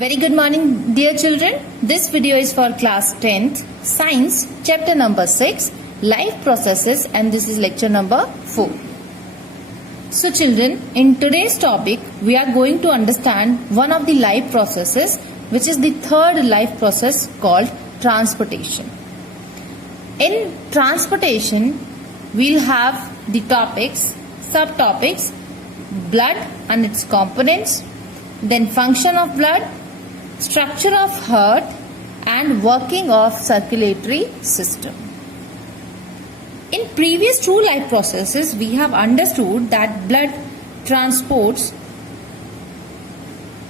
Very good morning, dear children. This video is for class 10th, Science, chapter number 6, Life Processes, and this is lecture number 4. So children, in today's topic, we are going to understand one of the life processes, which is the third life process called transportation. In transportation, we'll have the topics, subtopics, blood and its components, then function of blood, structure of heart, and working of circulatory system. In previous two life processes, we have understood that blood transports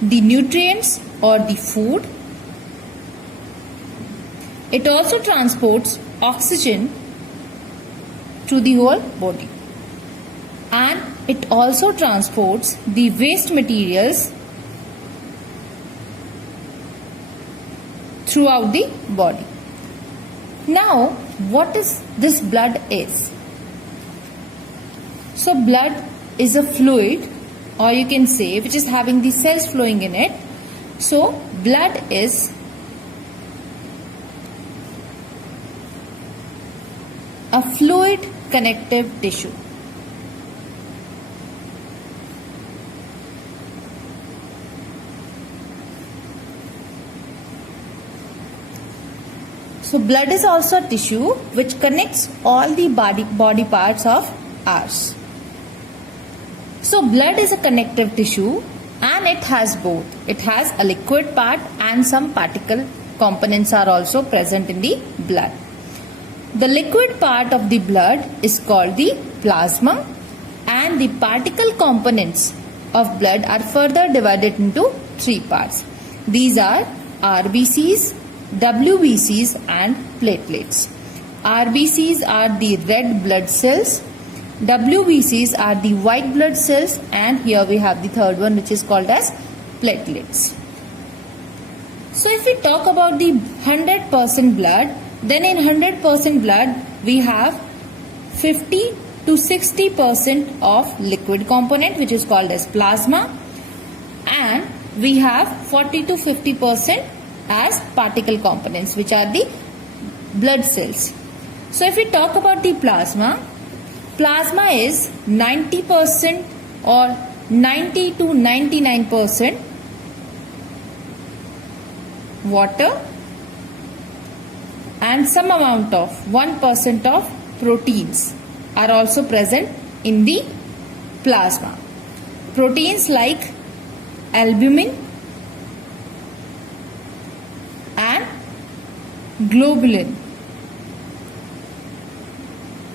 the nutrients or the food. It also transports oxygen to the whole body, and it also transports the waste materials throughout the body. Now, what is this blood is? So blood is a fluid, or you can say, which is having the cells flowing in it. So blood is a fluid connective tissue. So blood is also a tissue which connects all the body parts of ours. So blood is a connective tissue and it has both. It has a liquid part and some particle components are also present in the blood. The liquid part of the blood is called the plasma, and the particle components of blood are further divided into three parts. These are RBCs, WBCs and platelets. RBCs are the red blood cells, WBCs are the white blood cells, and here we have the third one, which is called as platelets. So if we talk about the 100% blood, then in 100% blood we have 50 to 60% of liquid component, which is called as plasma, and we have 40 to 50% as particle components, which are the blood cells. So if we talk about the plasma is 90% or 90 to 99% water and some amount of 1% of proteins are also present in the plasma. Proteins like albumin and globulin.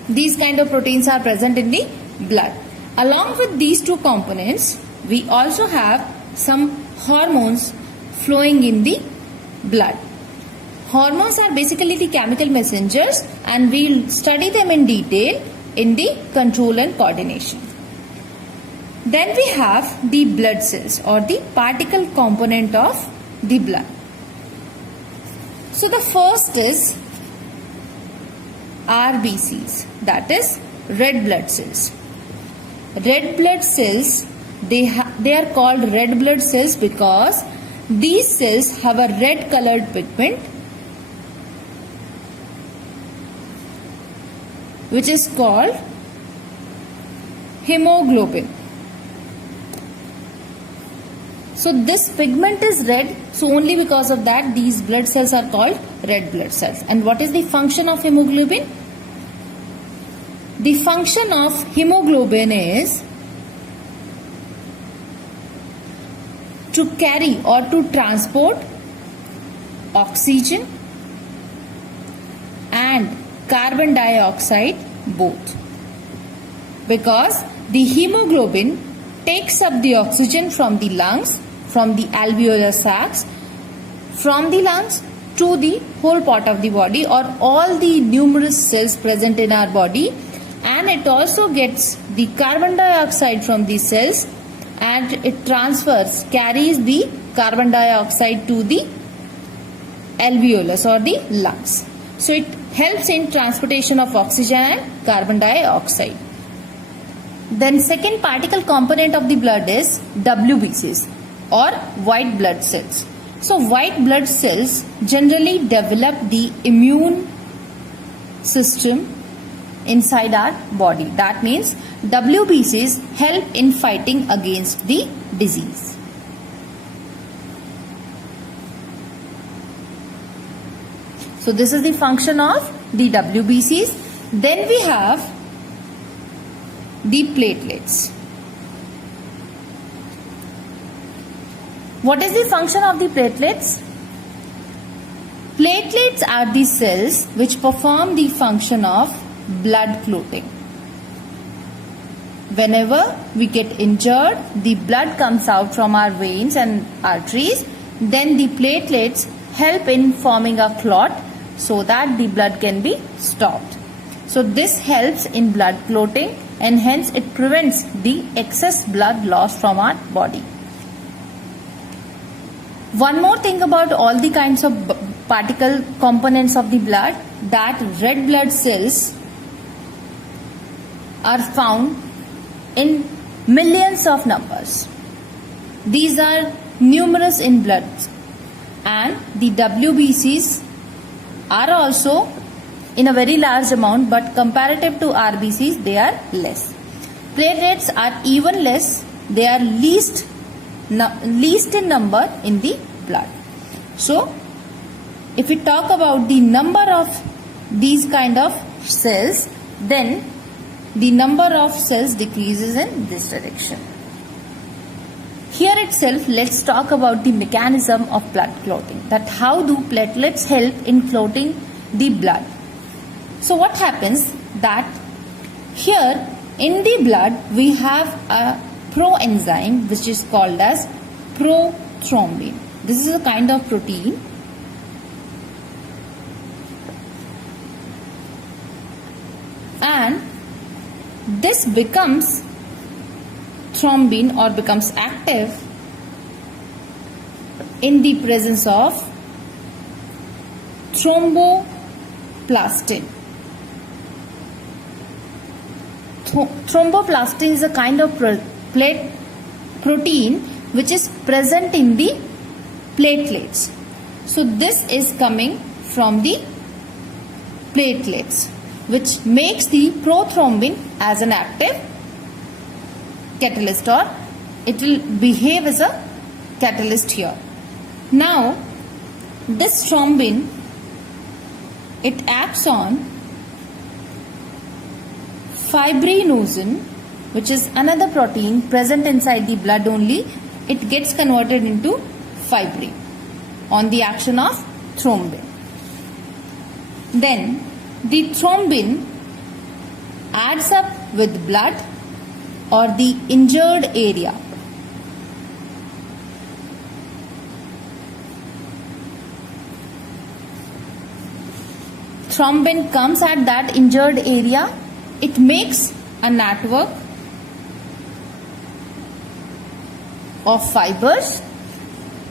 These kind of proteins are present in the blood. Along with these two components, we also have some hormones flowing in the blood. Hormones are basically the chemical messengers, and we'll study them in detail in the control and coordination. Then we have the blood cells, or the particle component of the blood. So the first is RBCs, that is red blood cells. Red blood cells, they are called red blood cells because these cells have a red colored pigment which is called hemoglobin. So this pigment is red, so only because of that these blood cells are called red blood cells. And what is the function of hemoglobin? The function of hemoglobin is to carry or to transport oxygen and carbon dioxide both, because the hemoglobin takes up the oxygen from the lungs, from the alveolar sacs, from the lungs to the whole part of the body or all the numerous cells present in our body, and it also gets the carbon dioxide from the cells and it carries the carbon dioxide to the alveolus or the lungs. So it helps in transportation of oxygen and carbon dioxide. Then second particle component of the blood is WBCs or white blood cells. So white blood cells generally develop the immune system inside our body. That means WBCs help in fighting against the disease. So this is the function of the WBCs. Then we have the platelets. What is the function of the platelets? Platelets are the cells which perform the function of blood clotting. Whenever we get injured, the blood comes out from our veins and arteries. Then the platelets help in forming a clot so that the blood can be stopped. So this helps in blood clotting and hence it prevents the excess blood loss from our body. One more thing about all the kinds of particle components of the blood, that red blood cells are found in millions of numbers. These are numerous in blood, and the WBCs are also in a very large amount, but comparative to RBCs they are less. Platelets are even less, they are least in number in the blood. So if we talk about the number of these kind of cells, then the number of cells decreases in this direction. Here itself, let's talk about the mechanism of blood clotting, that how do platelets help in clotting the blood. So what happens that here in the blood we have a proenzyme which is called as prothrombin. This is a kind of protein and this becomes thrombin or becomes active in the presence of thromboplastin. Thromboplastin is a kind of protein which is present in the platelets. So this is coming from the platelets, which makes the prothrombin as an active catalyst, or it will behave as a catalyst here. Now this thrombin, it acts on fibrinogen, which is another protein present inside the blood only. It gets converted into fibrin on the action of thrombin. Then the thrombin adds up with blood or the injured area. Thrombin comes at that injured area. It makes a network of fibers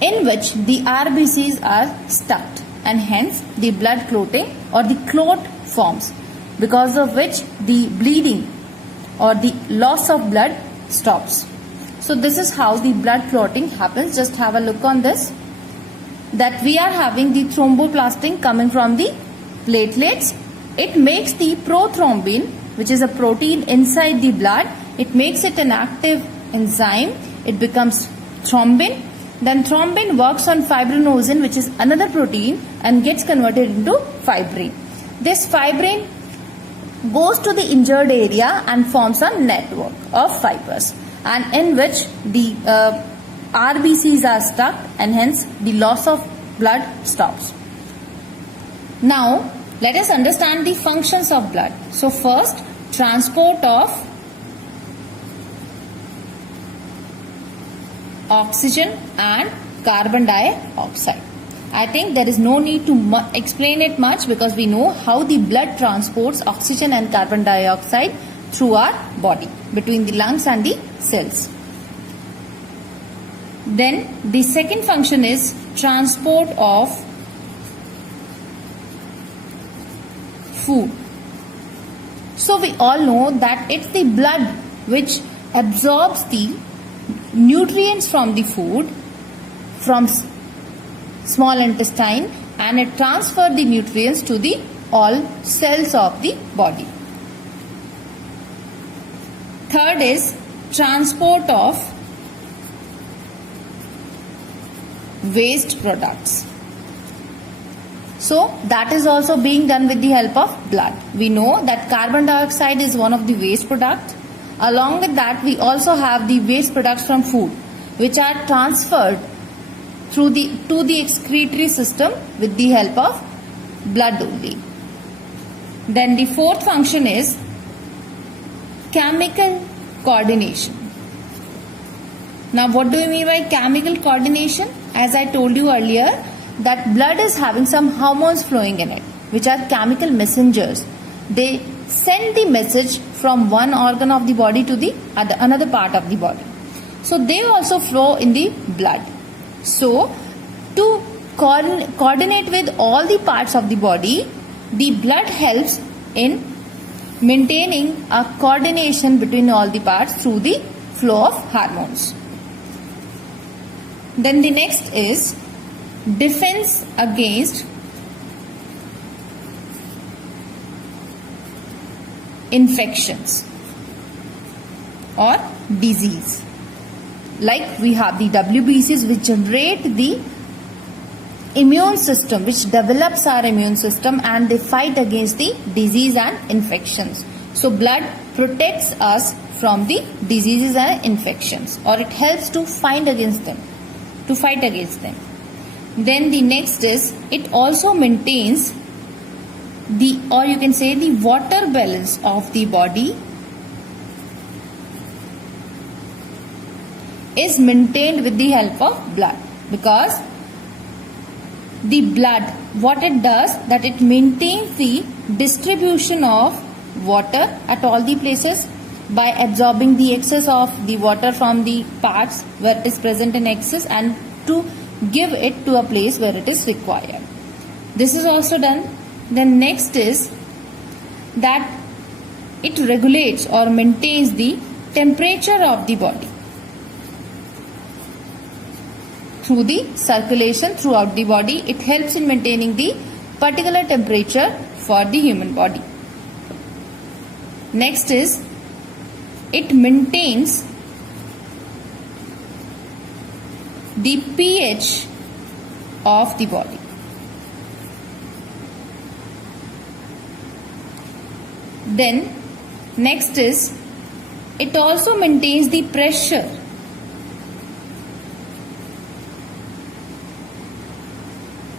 in which the RBCs are stuck, and hence the blood clotting or the clot forms, because of which the bleeding or the loss of blood stops. So this is how the blood clotting happens. Just have a look on this, that we are having the thromboplastin coming from the platelets. It makes the prothrombin, which is a protein inside the blood. It makes it an active enzyme. It becomes thrombin. Then thrombin works on fibrinogen, which is another protein, and gets converted into fibrin. This fibrin goes to the injured area and forms a network of fibers, and in which the RBCs are stuck, and hence the loss of blood stops. Now let us understand the functions of blood. So first, transport of oxygen and carbon dioxide. I think there is no need to explain it much, because we know how the blood transports oxygen and carbon dioxide through our body between the lungs and the cells. Then the second function is transport of food. So we all know that it's the blood which absorbs the nutrients from the food, from small intestine, and it transfers the nutrients to the all cells of the body. Third is transport of waste products. So that is also being done with the help of blood. We know that carbon dioxide is one of the waste products. Along with that, we also have the waste products from food, which are transferred to the excretory system with the help of blood only. Then the fourth function is chemical coordination. Now, what do you mean by chemical coordination? As I told you earlier, that blood is having some hormones flowing in it, which are chemical messengers. They send the message from one organ of the body to the another part of the body. So they also flow in the blood. So to coordinate with all the parts of the body, the blood helps in maintaining a coordination between all the parts through the flow of hormones. Then the next is defense against infections or disease. Like we have the WBCs, which generate the immune system, which develops our immune system, and they fight against the disease and infections. So blood protects us from the diseases and infections, or it helps to fight against them. Then the next is it also maintains the, or you can say, the water balance of the body is maintained with the help of blood, because the blood, what it does, that it maintains the distribution of water at all the places by absorbing the excess of the water from the parts where it is present in excess and to give it to a place where it is required. This is also done. Then next is that it regulates or maintains the temperature of the body through the circulation throughout the body. It helps in maintaining the particular temperature for the human body. Next is it maintains the pH of the body. Then next is it also maintains the pressure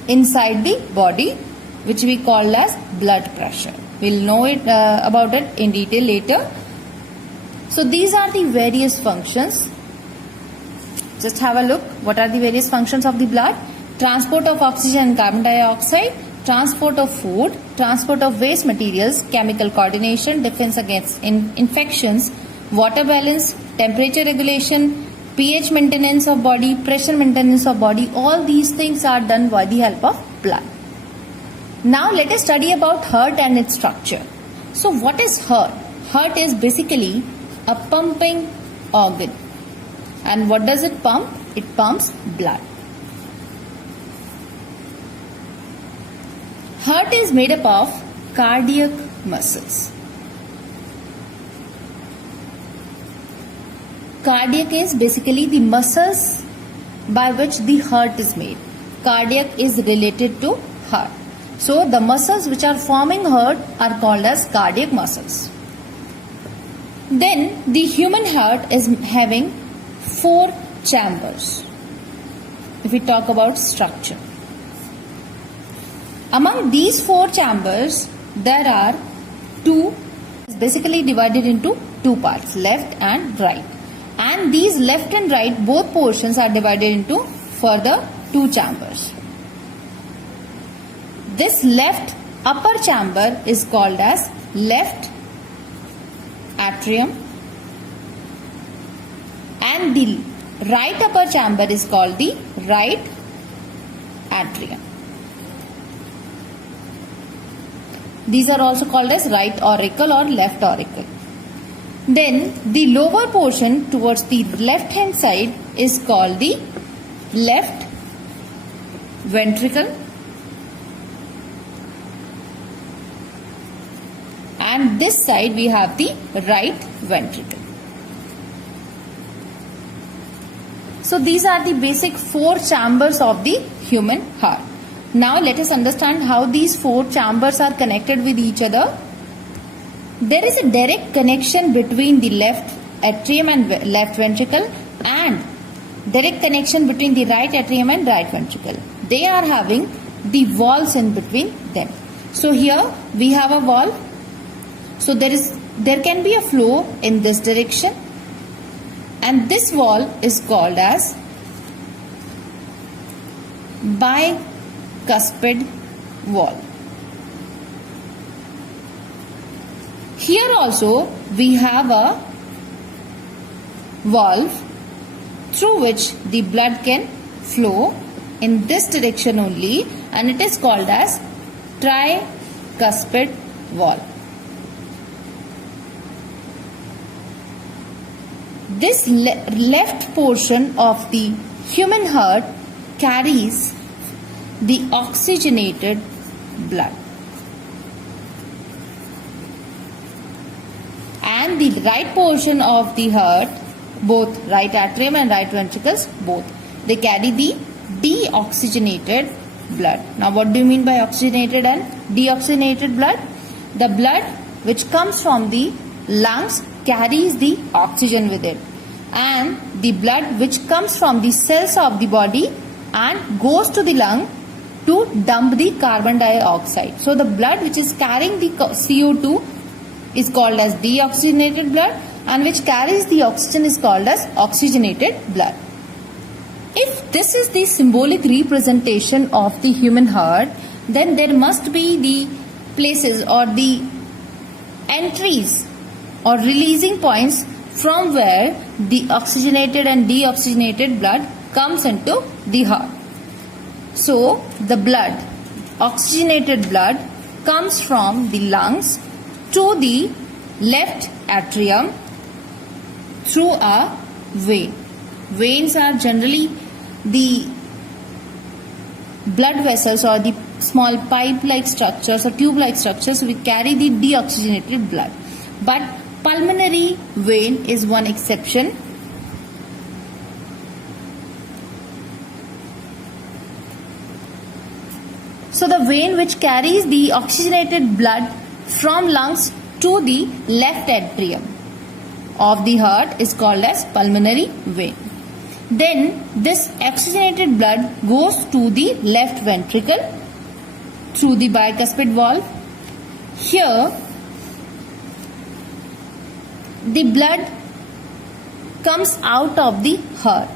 inside the body, which we call as blood pressure. We'll know about it in detail later. So these are the various functions. Just have a look. What are the various functions of the blood? Transport of oxygen and carbon dioxide, transport of food, transport of waste materials, chemical coordination, defense against infections, water balance, temperature regulation, pH maintenance of body, pressure maintenance of body. All these things are done by the help of blood. Now let us study about heart and its structure. So what is heart? Heart is basically a pumping organ. And what does it pump? It pumps blood. Heart is made up of cardiac muscles. Cardiac is basically the muscles by which the heart is made. Cardiac is related to heart. So the muscles which are forming heart are called as cardiac muscles. Then the human heart is having 4 chambers. If we talk about structure, among these 4 chambers there are 2, basically divided into 2 parts, left and right. And these left and right, both portions are divided into further 2 chambers. This left upper chamber is called as left atrium, and the right upper chamber is called the right atrium. These are also called as right auricle or left auricle. Then the lower portion towards the left hand side is called the left ventricle, and this side we have the right ventricle. So these are the basic 4 chambers of the human heart. Now let us understand how these 4 chambers are connected with each other. There is a direct connection between the left atrium and left ventricle, and direct connection between the right atrium and right ventricle. They are having the valves in between them. So here we have a valve. So there can be a flow in this direction, and this valve is called as bicuspid valve. Here also we have a valve through which the blood can flow in this direction only, and it is called as tricuspid valve. This left portion of the human heart carries the oxygenated blood, and the right portion of the heart, both right atrium and right ventricles, both they carry the deoxygenated blood. Now what do you mean by oxygenated and deoxygenated blood? The blood which comes from the lungs carries the oxygen with it, and the blood which comes from the cells of the body and goes to the lung to dump the carbon dioxide. So the blood which is carrying the CO2 is called as deoxygenated blood, and which carries the oxygen is called as oxygenated blood. If this is the symbolic representation of the human heart, then there must be the places or the entries or releasing points from where the oxygenated and deoxygenated blood comes into the heart. So the blood, oxygenated blood, comes from the lungs to the left atrium through a vein. Veins are generally the blood vessels or the small pipe-like structures or tube-like structures which carry the deoxygenated blood. But pulmonary vein is one exception. So the vein which carries the oxygenated blood from lungs to the left atrium of the heart is called as pulmonary vein. Then this oxygenated blood goes to the left ventricle through the bicuspid valve. Here the blood comes out of the heart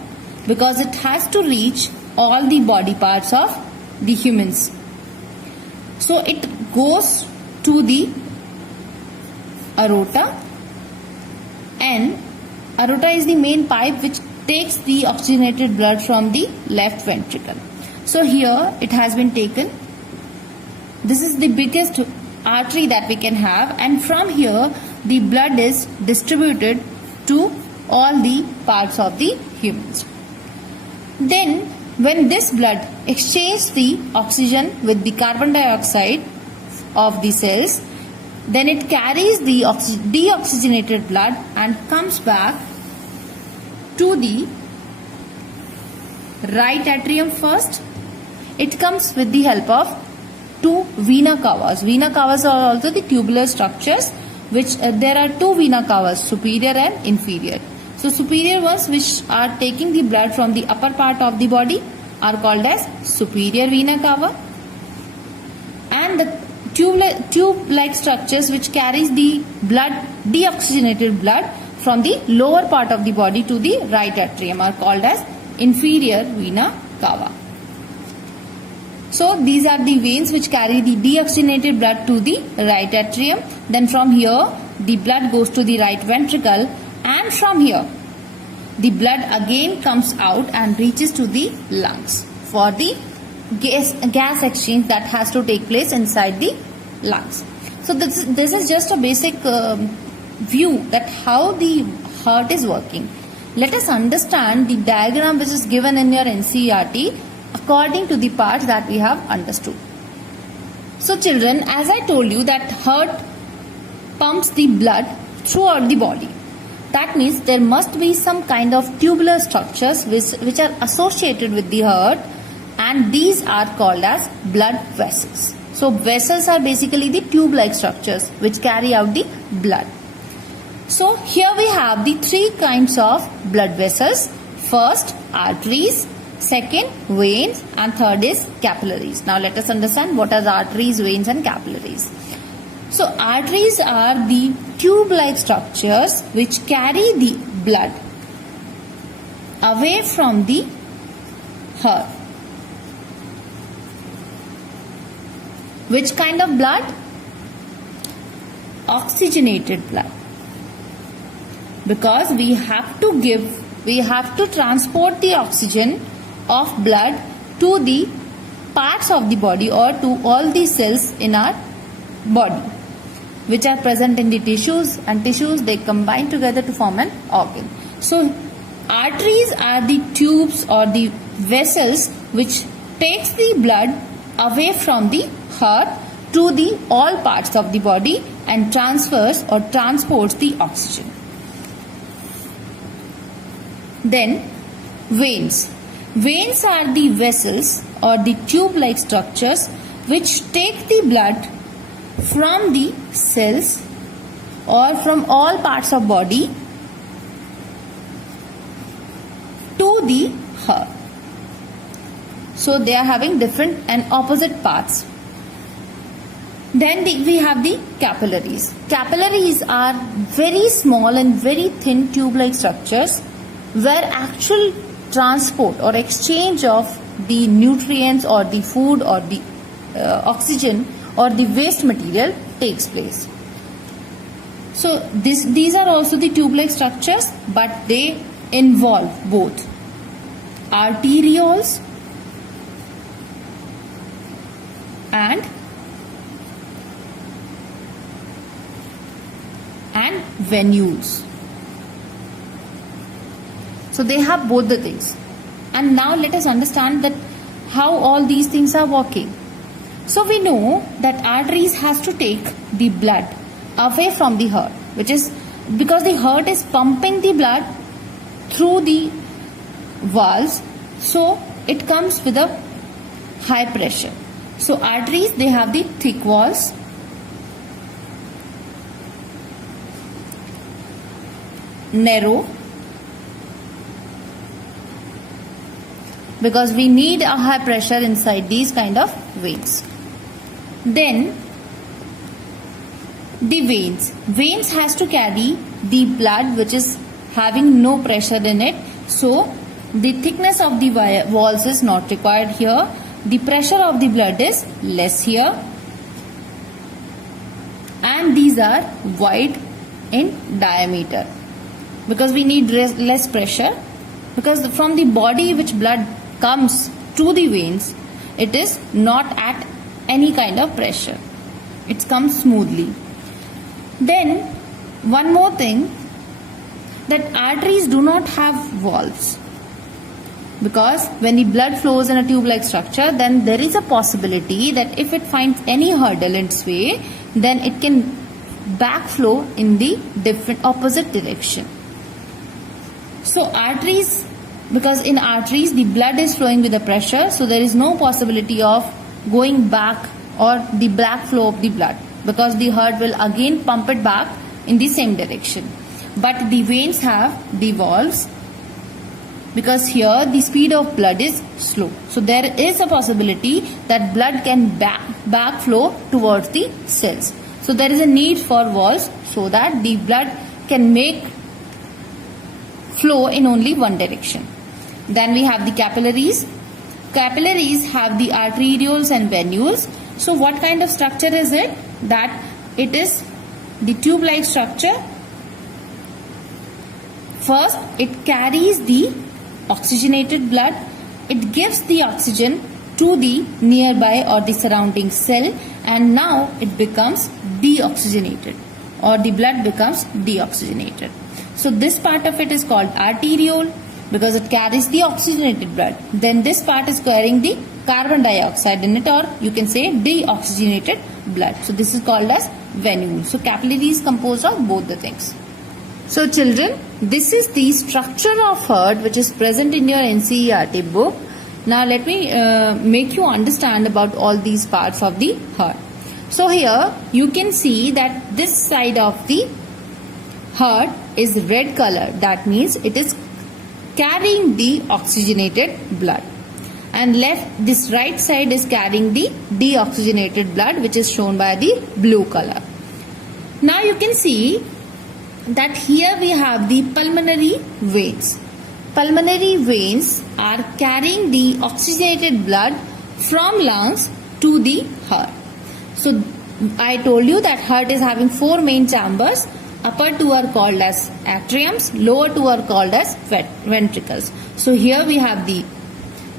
because it has to reach all the body parts of the humans. So it goes to the aorta, and aorta is the main pipe which takes the oxygenated blood from the left ventricle. So here it has been taken. This is the biggest artery that we can have, and from here the blood is distributed to all the parts of the humans. Then when this blood exchanges the oxygen with the carbon dioxide of the cells, then it carries the deoxygenated blood and comes back to the right atrium first. It comes with the help of 2 vena cavas. Vena cavas are also the tubular structures, which there are 2 vena cavas, superior and inferior. So superior ones which are taking the blood from the upper part of the body are called as superior vena cava, and the tube-like structures which carries the blood, deoxygenated blood from the lower part of the body to the right atrium are called as inferior vena cava. So these are the veins which carry the deoxygenated blood to the right atrium. Then from here the blood goes to the right ventricle, and from here the blood again comes out and reaches to the lungs for the gas exchange that has to take place inside the lungs. So this is just a basic view that how the heart is working. Let us understand the diagram which is given in your NCERT according to the parts that we have understood. So children, as I told you that heart pumps the blood throughout the body. That means there must be some kind of tubular structures which are associated with the heart, and these are called as blood vessels. So vessels are basically the tube-like structures which carry out the blood. So here we have the three kinds of blood vessels. First, arteries, second, veins, and third is capillaries. Now let us understand what are arteries, veins and capillaries. So arteries are the tube-like structures which carry the blood away from the heart. Which kind of blood? Oxygenated blood. Because we have to transport the oxygen of blood to the parts of the body or to all the cells in our body, which are present in the tissues, and tissues they combine together to form an organ. So arteries are the tubes or the vessels which takes the blood away from the heart to the all parts of the body and transfers or transports the oxygen. Then veins. Veins are the vessels or the tube-like structures which take the blood from the cells or from all parts of body to the heart. So they are having different and opposite paths. Then we have the capillaries. Capillaries are very small and very thin tube-like structures where actual transport or exchange of the nutrients or the food or the oxygen or the waste material takes place. So these are also the tube-like structures, but they involve both arterioles and venules. So they have both the things. And now let us understand that how all these things are working. So we know that arteries has to take the blood away from the heart, which is because the heart is pumping the blood through the valves, so it comes with a high pressure. So arteries, they have the thick walls, narrow, because we need a high pressure inside these kind of veins. Then the veins. Veins has to carry the blood which is having no pressure in it. So the thickness of the walls is not required here. The pressure of the blood is less here. And these are wide in diameter. Because we need less pressure. Because from the body which blood comes to the veins, it is not at any kind of pressure. It comes smoothly. Then one more thing, that arteries do not have valves, because when the blood flows in a tube-like structure, then there is a possibility that if it finds any hurdle in its way, then it can backflow in the different opposite direction. So arteries, because in arteries the blood is flowing with the pressure, so there is no possibility of going back or the backflow of the blood, because the heart will again pump it back in the same direction. But the veins have the valves, because here the speed of blood is slow. So there is a possibility that blood can backflow towards the cells. So there is a need for valves so that the blood can make flow in only one direction. Then we have the capillaries. Capillaries have the arterioles and venules. So what kind of structure is it? That it is the tube-like structure. First, it carries the oxygenated blood. It gives the oxygen to the nearby or the surrounding cell, and now it becomes deoxygenated, or the blood becomes deoxygenated. So this part of it is called arteriole. because it carries the oxygenated blood. Then this part is carrying the carbon dioxide in it, or you can say deoxygenated blood. So this is called as venule. So capillary is composed of both the things. So children, this is the structure of heart which is present in your NCERT book. Now let me make you understand about all these parts of the heart. So here you can see that this side of the heart is red color. That means it is carrying the oxygenated blood. And this right side is carrying the deoxygenated blood, which is shown by the blue color. Now you can see that here we have the pulmonary veins. Pulmonary veins are carrying the oxygenated blood from lungs to the heart. So I told you that heart is having 4 main chambers. Upper 2 are called as atriums, lower 2 are called as ventricles. So here we have the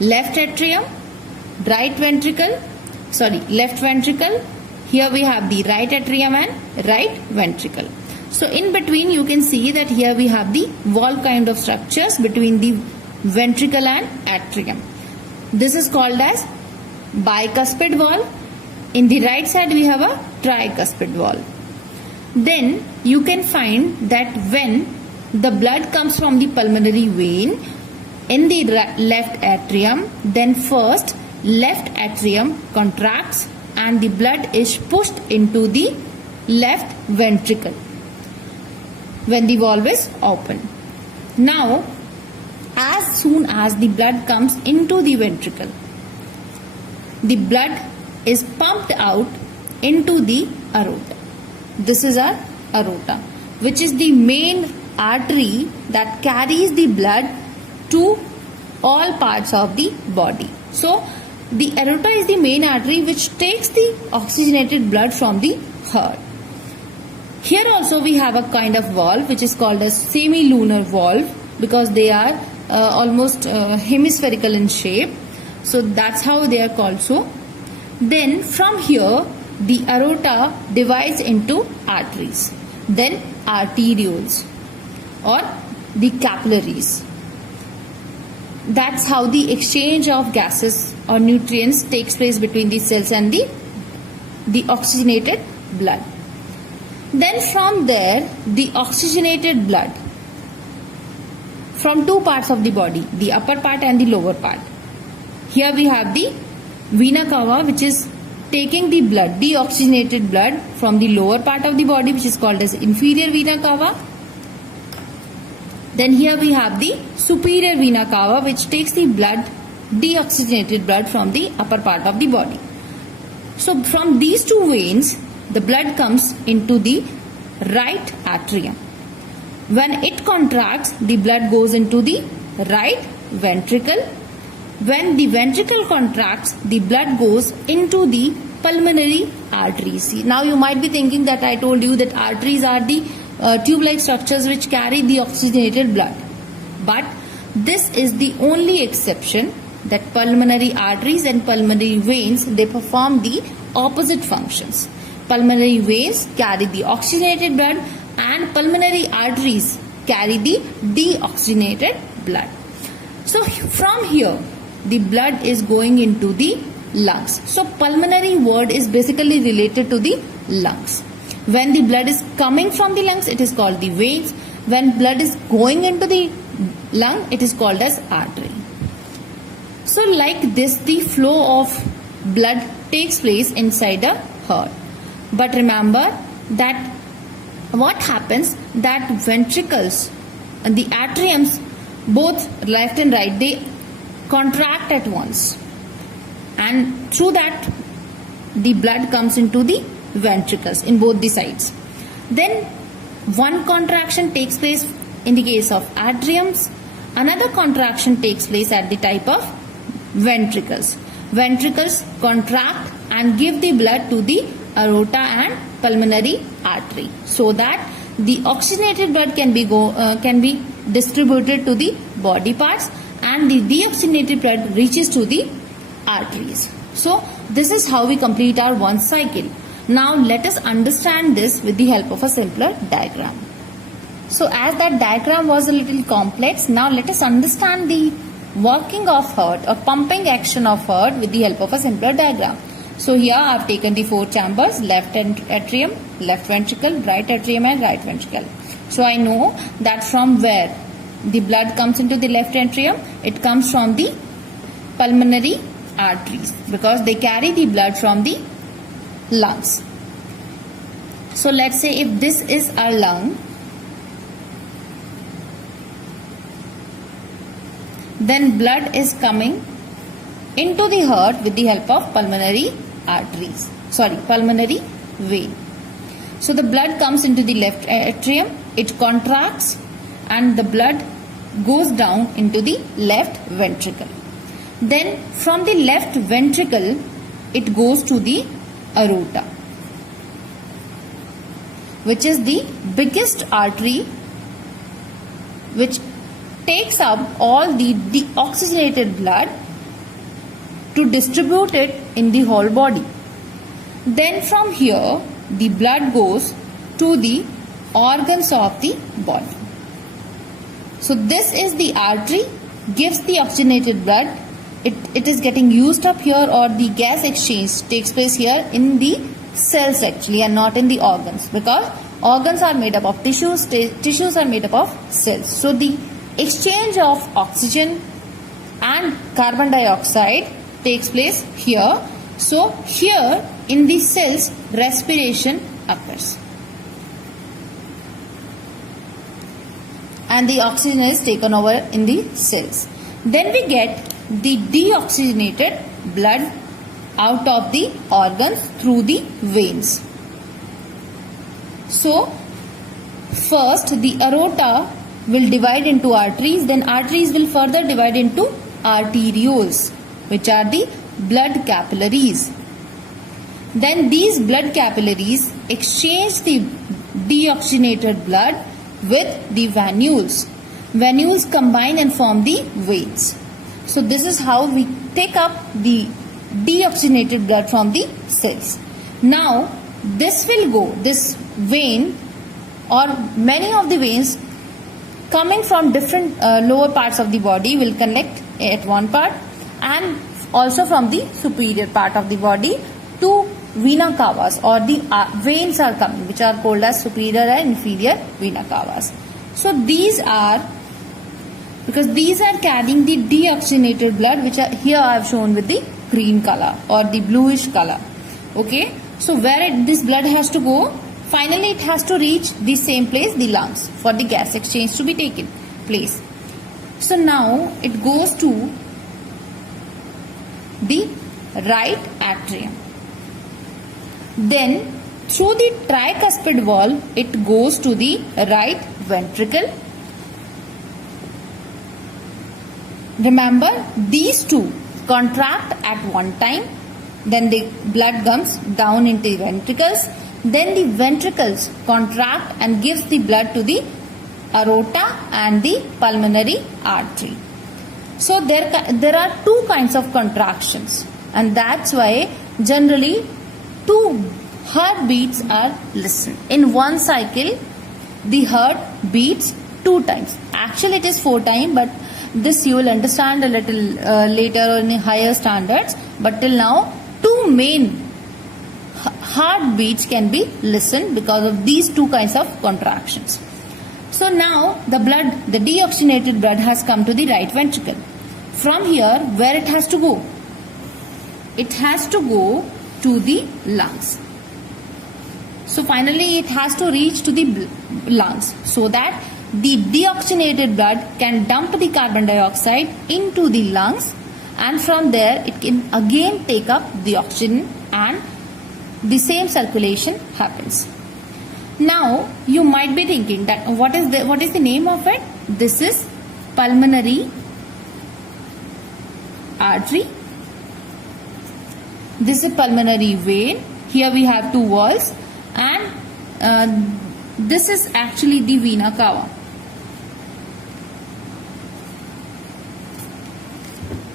left atrium, left ventricle. Here we have the right atrium and right ventricle. So in between you can see that here we have the valve kind of structures between the ventricle and atrium. This is called as bicuspid valve. In the right side we have a tricuspid valve. Then you can find that when the blood comes from the pulmonary vein in the left atrium, then first left atrium contracts and the blood is pushed into the left ventricle when the valve is open. Now as soon as the blood comes into the ventricle, the blood is pumped out into the aorta. This is our aorta, which is the main artery that carries the blood to all parts of the body. So the aorta is the main artery which takes the oxygenated blood from the heart. Here also we have a kind of valve which is called as semilunar valve, because they are almost hemispherical in shape. So that's how they are called so. Then from here the aorta divides into arteries, then arterioles or the capillaries. That's how the exchange of gases or nutrients takes place between the cells and the oxygenated blood. Then from there the oxygenated blood from 2 parts of the body, the upper part and the lower part. Here we have the vena cava, which is taking the blood, deoxygenated blood from the lower part of the body, which is called as inferior vena cava. Then here we have the superior vena cava, which takes the blood, deoxygenated blood from the upper part of the body. So from these 2 veins the blood comes into the right atrium. When it contracts, the blood goes into the right ventricle. When the ventricle contracts, the blood goes into the pulmonary arteries. Now you might be thinking that I told you that arteries are the tube-like structures which carry the oxygenated blood. But this is the only exception, that pulmonary arteries and pulmonary veins, they perform the opposite functions. Pulmonary veins carry the oxygenated blood and pulmonary arteries carry the deoxygenated blood. So from here the blood is going into the lungs. So pulmonary word is basically related to the lungs. When the blood is coming from the lungs, it is called the veins. When blood is going into the lung, it is called as artery. So like this, the flow of blood takes place inside the heart. But remember that what happens, that ventricles and the atriums, both left and right, they contract at once, and through that the blood comes into the ventricles in both the sides. Then one contraction takes place in the case of atriums, another contraction takes place at the type of ventricles. Ventricles contract and give the blood to the aorta and pulmonary artery, so that the oxygenated blood can be distributed to the body parts and the deoxygenated blood reaches to the arteries. So this is how we complete our one cycle. Now let us understand this with the help of a simpler diagram. So as that diagram was a little complex, now let us understand the working of heart or pumping action of heart with the help of a simpler diagram. So here I have taken the 4 chambers, left atrium, left ventricle, right atrium and right ventricle. So I know that from where the blood comes into the left atrium, it comes from the pulmonary arteries because they carry the blood from the lungs. So let's say if this is our lung, then blood is coming into the heart with the help of pulmonary vein. So the blood comes into the left atrium, it contracts and the blood goes down into the left ventricle. Then from the left ventricle, it goes to the aorta, which is the biggest artery which takes up all the deoxygenated blood to distribute it in the whole body. Then from here, the blood goes to the organs of the body. So this is the artery, gives the oxygenated blood. It is getting used up here, or the gas exchange takes place here in the cells actually and not in the organs, because organs are made up of tissues, tissues are made up of cells. So the exchange of oxygen and carbon dioxide takes place here. So here in the cells respiration occurs and the oxygen is taken over in the cells. Then we get the deoxygenated blood out of the organs through the veins. So first the aorta will divide into arteries, then arteries will further divide into arterioles, which are the blood capillaries. Then these blood capillaries exchange the deoxygenated blood with the venules. Venules combine and form the veins. So this is how we take up the deoxygenated blood from the cells. Now this will go, this vein or many of the veins coming from different lower parts of the body will connect at one part, and also from the superior part of the body to vena cavas, or the veins are coming which are called as superior and inferior vena cavas. So these are, because these are carrying the deoxygenated blood, which are here I have shown with the green color or the bluish color. Okay, so where this blood has to go, finally it has to reach the same place, the lungs, for the gas exchange to be taken place. So now it goes to the right atrium. Then through the tricuspid wall it goes to the right ventricle. Remember, these two contract at one time, then the blood comes down into the ventricles, then the ventricles contract and gives the blood to the aorta and the pulmonary artery. So there are two kinds of contractions, and that's why generally 2 heartbeats are listened. In one cycle, the heart beats 2 times. Actually, it is 4 times, but this you will understand a little later or in higher standards. But till now, 2 main heartbeats can be listened because of these 2 kinds of contractions. So now the blood, the deoxygenated blood has come to the right ventricle. From here, where it has to go? It has to go to the lungs. So finally it has to reach to the lungs, so that the deoxygenated blood can dump the carbon dioxide into the lungs, and from there it can again take up the oxygen and the same circulation happens. Now you might be thinking that what is the name of it? This is pulmonary artery. This is pulmonary vein. Here we have 2 walls, and this is actually the vena cava.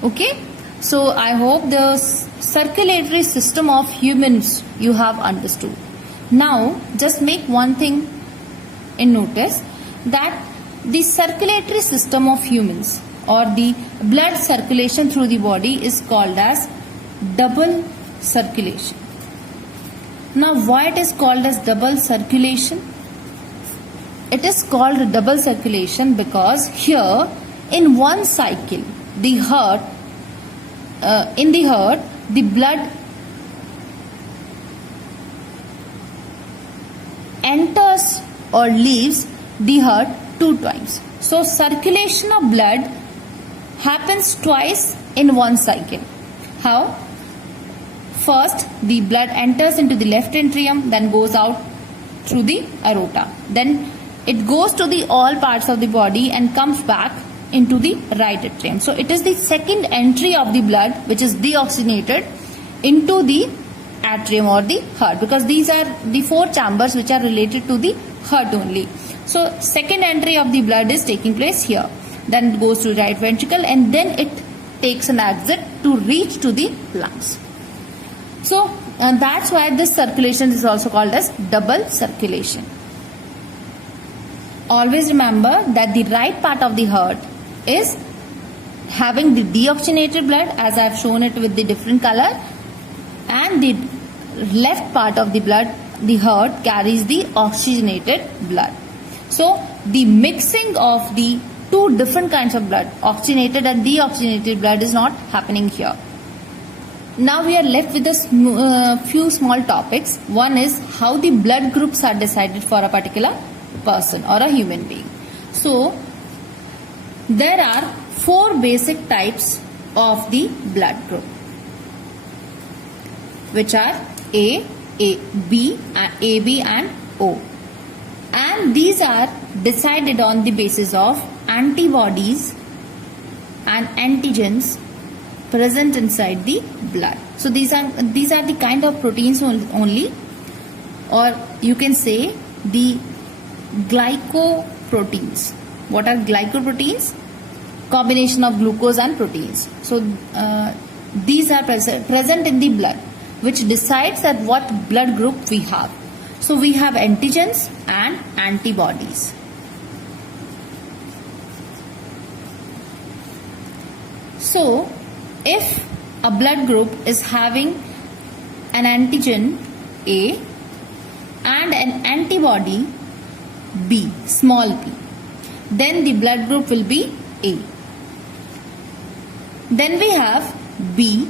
Okay, so I hope the circulatory system of humans you have understood. Now just make one thing in notice, that the circulatory system of humans or the blood circulation through the body is called as double circulation. Now, why it is called as double circulation? It is called double circulation because here in one cycle, the heart, the blood enters or leaves the heart 2 times. So circulation of blood happens twice in one cycle. How? First, the blood enters into the left atrium, then goes out through the aorta. Then it goes to the all parts of the body and comes back into the right atrium. So it is the second entry of the blood which is deoxygenated into the atrium or the heart, because these are the 4 chambers which are related to the heart only. So second entry of the blood is taking place here. Then it goes to the right ventricle and then it takes an exit to reach to the lungs. So that's why this circulation is also called as double circulation. Always remember that the right part of the heart is having the deoxygenated blood, as I have shown it with the different color, and the left part of the blood, the heart, carries the oxygenated blood. So the mixing of the 2 different kinds of blood, oxygenated and deoxygenated blood, is not happening here. Now we are left with a few small topics. One is how the blood groups are decided for a particular person or a human being. So there are 4 basic types of the blood group, which are A, B and O. And these are decided on the basis of antibodies and antigens present inside the blood. So these are the kind of proteins only, or you can say the glycoproteins. What are glycoproteins? Combination of glucose and proteins. So these are present in the blood, which decides that what blood group we have. So we have antigens and antibodies. So if a blood group is having an antigen A and an antibody B, small b, then the blood group will be A. Then we have B.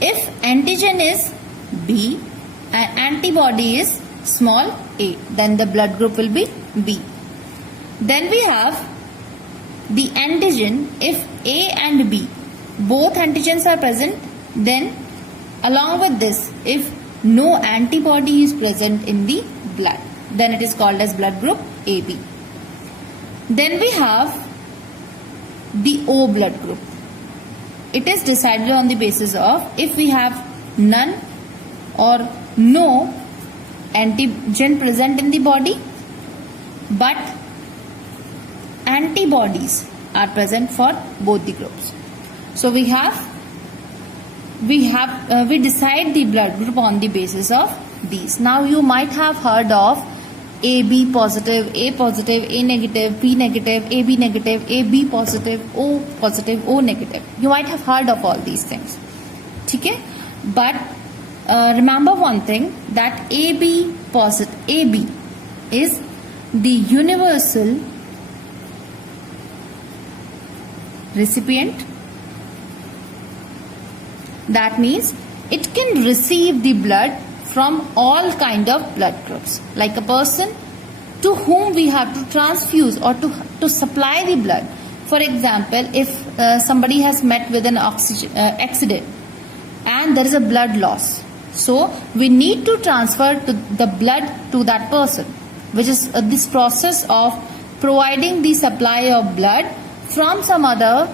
If antigen is B and antibody is small a, then the blood group will be B. Then we have the antigen. If A and B, both antigens are present, then along with this, if no antibody is present in the blood, then it is called as blood group AB. Then we have the O blood group. It is decided on the basis of if we have none or no antigen present in the body, but antibodies are present for both the groups. So we decide the blood group on the basis of these. Now you might have heard of AB positive, A positive, A negative, B negative, AB negative, AB positive, O negative. You might have heard of all these things. Okay? But remember one thing, that AB positive, AB is the universal recipient. That means it can receive the blood from all kind of blood groups. Like a person to whom we have to transfuse or to supply the blood. For example, if somebody has met with an accident and there is a blood loss, so we need to transfer the blood to that person, which is this process of providing the supply of blood from some other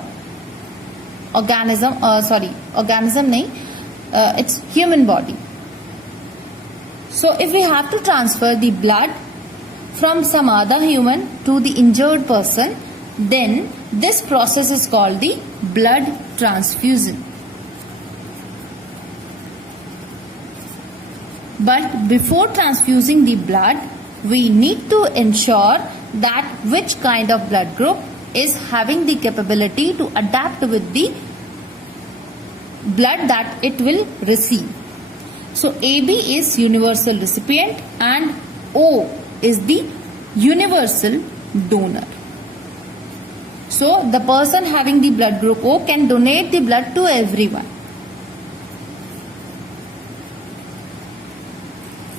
it's human body. So if we have to transfer the blood from some other human to the injured person, then this process is called the blood transfusion. But before transfusing the blood, we need to ensure that which kind of blood group is having the capability to adapt with the blood that it will receive. So AB is universal recipient and O is the universal donor. So the person having the blood group O can donate the blood to everyone.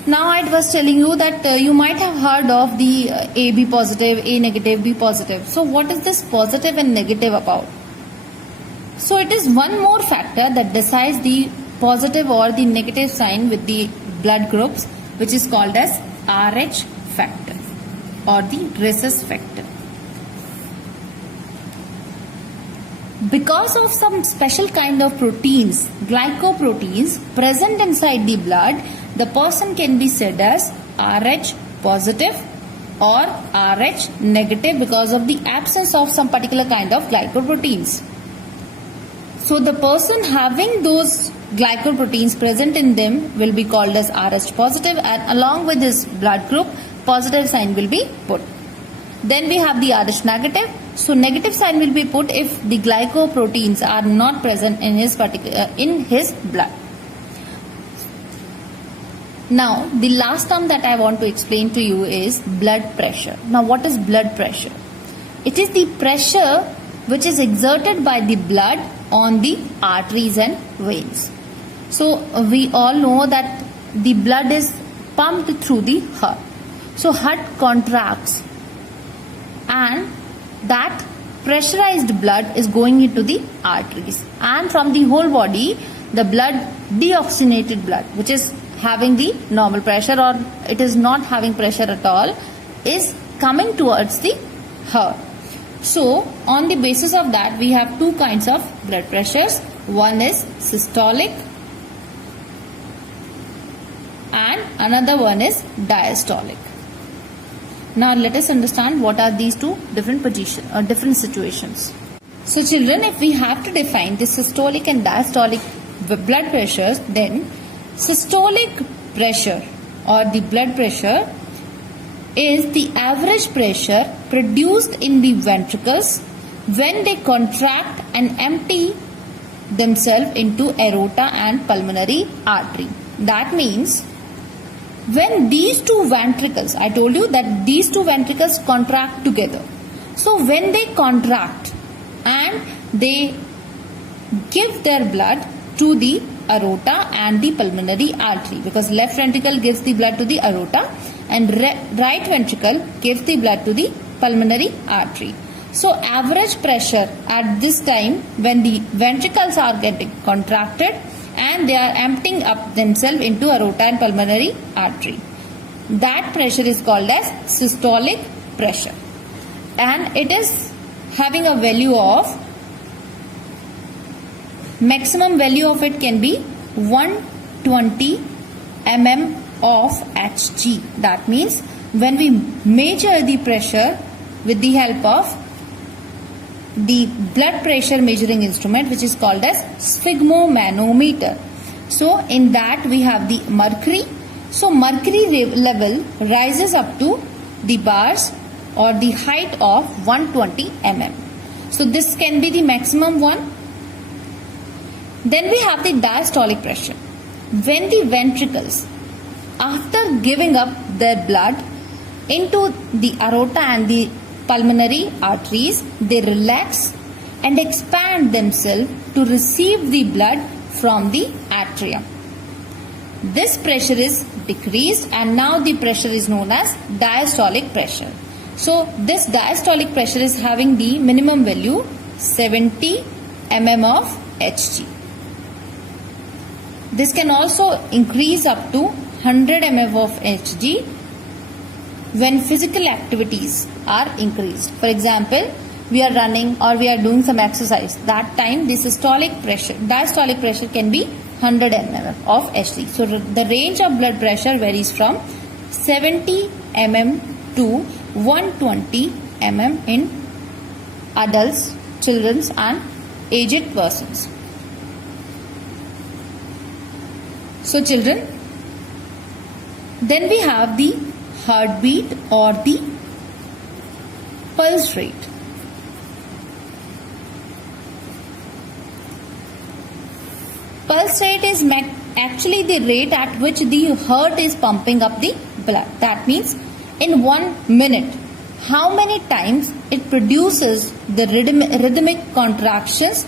Now I was telling you that you might have heard of the AB positive, A negative, B positive. So what is this positive and negative about? So it is one more factor that decides the positive or the negative sign with the blood groups, which is called as Rh factor or the rhesus factor. Because of some special kind of proteins, glycoproteins present inside the blood, the person can be said as Rh positive or Rh negative because of the absence of some particular kind of glycoproteins. So the person having those glycoproteins present in them will be called as Rh positive, and along with his blood group, positive sign will be put. Then we have the Rh negative. So negative sign will be put if the glycoproteins are not present in his blood. Now the last term that I want to explain to you is blood pressure. Now what is blood pressure? It is the pressure which is exerted by the blood on the arteries and veins. So we all know that the blood is pumped through the heart. So heart contracts and that pressurized blood is going into the arteries, and from the whole body the blood, deoxygenated blood, which is having the normal pressure or it is not having pressure at all, is coming towards the heart. So on the basis of that we have two kinds of blood pressures. One is systolic and another one is diastolic. Now let us understand what are these two different different situations. So children, if we have to define the systolic and diastolic blood pressures, then systolic pressure or the blood pressure is the average pressure produced in the ventricles when they contract and empty themselves into aorta and pulmonary artery. That means when these two ventricles, I told you that these two ventricles contract together. So when they contract and they give their blood to the aorta and the pulmonary artery, because left ventricle gives the blood to the aorta and right ventricle gives the blood to the pulmonary artery. So average pressure at this time when the ventricles are getting contracted and they are emptying up themselves into aorta and pulmonary artery, that pressure is called as systolic pressure, and it is having a value of, maximum value of it can be 120 mm of Hg. That means when we measure the pressure with the help of the blood pressure measuring instrument, which is called as sphygmomanometer. So in that we have the mercury. So mercury level rises up to the bars or the height of 120 mm. So this can be the maximum one. Then we have the diastolic pressure. When the ventricles, after giving up their blood into the aorta and the pulmonary arteries, they relax and expand themselves to receive the blood from the atrium. This pressure is decreased and now the pressure is known as diastolic pressure. So this diastolic pressure is having the minimum value 70 mm of Hg. This can also increase up to 100 mm of Hg when physical activities are increased. For example, we are running or we are doing some exercise. That time the diastolic pressure can be 100 mm of Hg. So the range of blood pressure varies from 70 mm to 120 mm in adults, children and aged persons. So children, then we have the heartbeat or the pulse rate. Pulse rate is actually the rate at which the heart is pumping up the blood. That means in 1 minute, how many times it produces the rhythmic contractions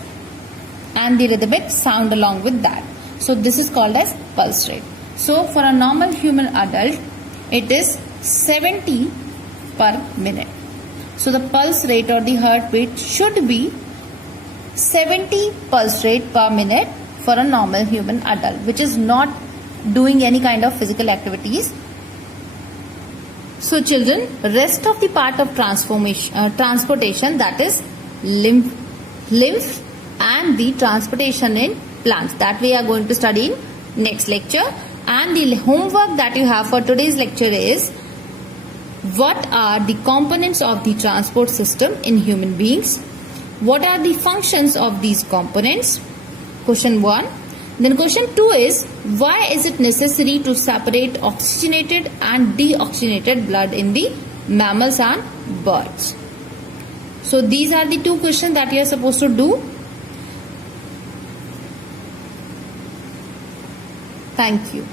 and the rhythmic sound along with that. So this is called as pulse rate. So for a normal human adult, it is 70 per minute. So the pulse rate or the heart rate should be 70 pulse rate per minute for a normal human adult, which is not doing any kind of physical activities. So children, rest of the part of transportation, that is lymph and the transportation in plants, that we are going to study in next lecture. And the homework that you have for today's lecture is, what are the components of the transport system in human beings? What are the functions of these components? Question 1. Then question 2 is, why is it necessary to separate oxygenated and deoxygenated blood in the mammals and birds? So these are the 2 questions that you are supposed to do. Thank you.